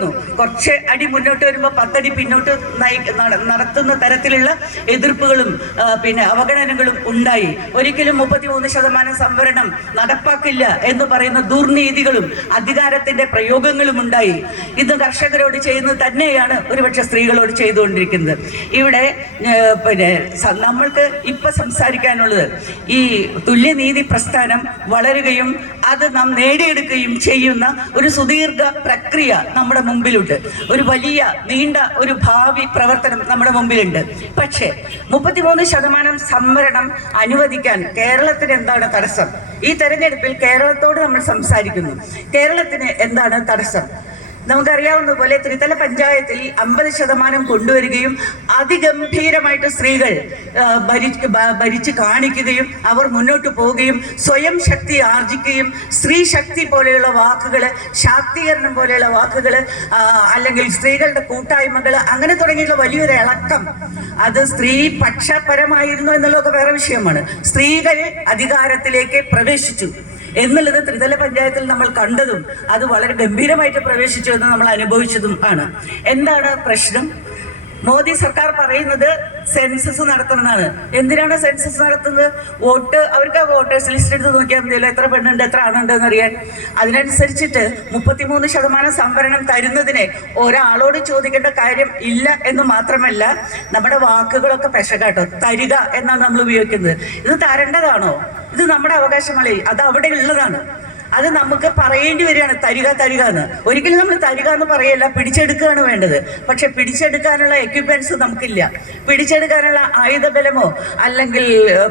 വന്നു. കുറച്ച് അടി മുന്നോട്ട് വരുമ്പോൾ 10 അടി പിന്നോട്ട് നടത്തുന്ന തരത്തിലുള്ള എതിർപ്പുകളും പിന്നെ അവഗണനകളും ഉണ്ടായി. ഒരിക്കലും 33% സംവരണം നടപ്പാക്കില്ല എന്ന് പറയുന്ന ദുർനീതികളും അധികാരത്തിന്റെ പ്രയോഗങ്ങളും ഉണ്ടായി. ഇത് കർഷകരോട് ചെയ്യുന്നത് തന്നെയാണ് ഒരുപക്ഷെ സ്ത്രീകളോട് ചെയ്തുകൊണ്ടിരിക്കുന്നത്. ഇവിടെ പിന്നെ നമ്മൾക്ക് ഇപ്പൊ സംസാരിക്കാനുള്ളത് ഈ തുല്യനീതി പ്രസ്ഥാനം വളരുകയും അത് നാം നേടിയെടുക്കുകയും ചെയ്യുന്ന ഒരു സുദീർഘ പ്രക്രിയ നമ്മുടെ മുമ്പിലുണ്ട്. ഒരു വലിയ നീണ്ട ഒരു ഭാവി പ്രവർത്തനം നമ്മുടെ മുമ്പിലുണ്ട്. പക്ഷേ 33% സംവരണം അനുവദിക്കാൻ കേരളത്തിന് എന്താണ് തടസ്സം? ഈ തെരഞ്ഞെടുപ്പിൽ കേരളത്തോട് നമ്മൾ സംസാരിക്കുന്നു. കേരളത്തിന് എന്താണ് തടസ്സം? നമുക്കറിയാവുന്ന പോലെ ത്രിതല പഞ്ചായത്തിൽ 50% കൊണ്ടുവരികയും അതിഗംഭീരമായിട്ട് സ്ത്രീകൾ ഭരിച്ച് കാണിക്കുകയും അവർ മുന്നോട്ട് പോവുകയും സ്വയം ശക്തി ആർജിക്കുകയും സ്ത്രീ ശക്തി പോലെയുള്ള വാക്കുകൾ, ശാക്തീകരണം പോലെയുള്ള വാക്കുകൾ, അല്ലെങ്കിൽ സ്ത്രീകളുടെ കൂട്ടായ്മകൾ, അങ്ങനെ തുടങ്ങിയുള്ള വലിയൊരു ഇളക്കം, അത് സ്ത്രീ പക്ഷപരമായിരുന്നു എന്നുള്ളതൊക്കെ വേറെ വിഷയമാണ്. സ്ത്രീകൾ അധികാരത്തിലേക്ക് പ്രവേശിച്ചു എന്നുള്ളത് ത്രിതല പഞ്ചായത്തിൽ നമ്മൾ കണ്ടതും അത് വളരെ ഗംഭീരമായിട്ട് പ്രവേശിച്ചു എന്ന് നമ്മൾ അനുഭവിച്ചതും ആണ്. എന്താണ് പ്രശ്നം? മോദി സർക്കാർ പറയുന്നത് സെൻസസ് നടത്തണമെന്നാണ്. എന്തിനാണ് സെൻസസ് നടത്തുന്നത്? അവർക്ക് വോട്ടേഴ്സ് ലിസ്റ്റ് എടുത്ത് നോക്കിയാൽ മതിയല്ലോ, എത്ര പെണ്ണുണ്ട് എത്ര ആണുണ്ട് എന്നറിയാൻ. അതിനനുസരിച്ചിട്ട് 33% സംവരണം തരുന്നതിനെ ഒരാളോട് ചോദിക്കേണ്ട കാര്യം ഇല്ല എന്ന് മാത്രമല്ല, നമ്മുടെ വാക്കുകളൊക്കെ പെശകാട്ടോ. തരിക എന്നാണ് നമ്മൾ ഉപയോഗിക്കുന്നത്. ഇത് തരേണ്ടതാണോ? ഇത് നമ്മുടെ അവകാശമല്ലേ? അത് അവിടെ ഉള്ളതാണ്. അത് നമുക്ക് പറയേണ്ടി വരികയാണ്, തരിക എന്ന്. ഒരിക്കലും നമ്മൾ തരിക എന്ന് പറയല്ല, പിടിച്ചെടുക്കുകയാണ് വേണ്ടത്. പക്ഷെ പിടിച്ചെടുക്കാനുള്ള എക്യുപ്മെന്റ്സ് നമുക്കില്ല. പിടിച്ചെടുക്കാനുള്ള ആയുധബലമോ അല്ലെങ്കിൽ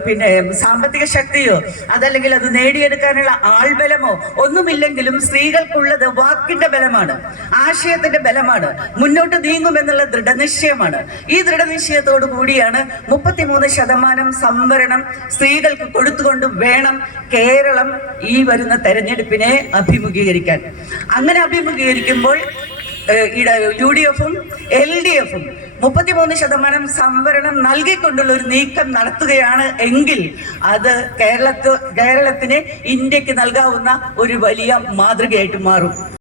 പിന്നെ സാമ്പത്തിക ശക്തിയോ അതല്ലെങ്കിൽ അത് നേടിയെടുക്കാനുള്ള ആൾബലമോ ഒന്നുമില്ലെങ്കിലും സ്ത്രീകൾക്കുള്ളത് വാക്കിന്റെ ബലമാണ്, ആശയത്തിന്റെ ബലമാണ്, മുന്നോട്ട് നീങ്ങുമെന്നുള്ള ദൃഢനിശ്ചയമാണ്. ഈ ദൃഢനിശ്ചയത്തോടു കൂടിയാണ് 33% സംവരണം സ്ത്രീകൾക്ക് കൊടുത്തുകൊണ്ട് വേണം കേരളം ഈ വരുന്ന തെരഞ്ഞെടുപ്പിനെ അഭിമുഖീകരിക്കാൻ. അങ്ങനെ അഭിമുഖീകരിക്കുമ്പോൾ UDF-ഉം LDF-ഉം 33% സംവരണം നൽകിക്കൊണ്ടുള്ള ഒരു നീക്കം നടത്തുകയാണ് എങ്കിൽ അത് കേരളത്തിന് ഇന്ത്യക്ക് നൽകാവുന്ന ഒരു വലിയ മാതൃകയായിട്ട് മാറും.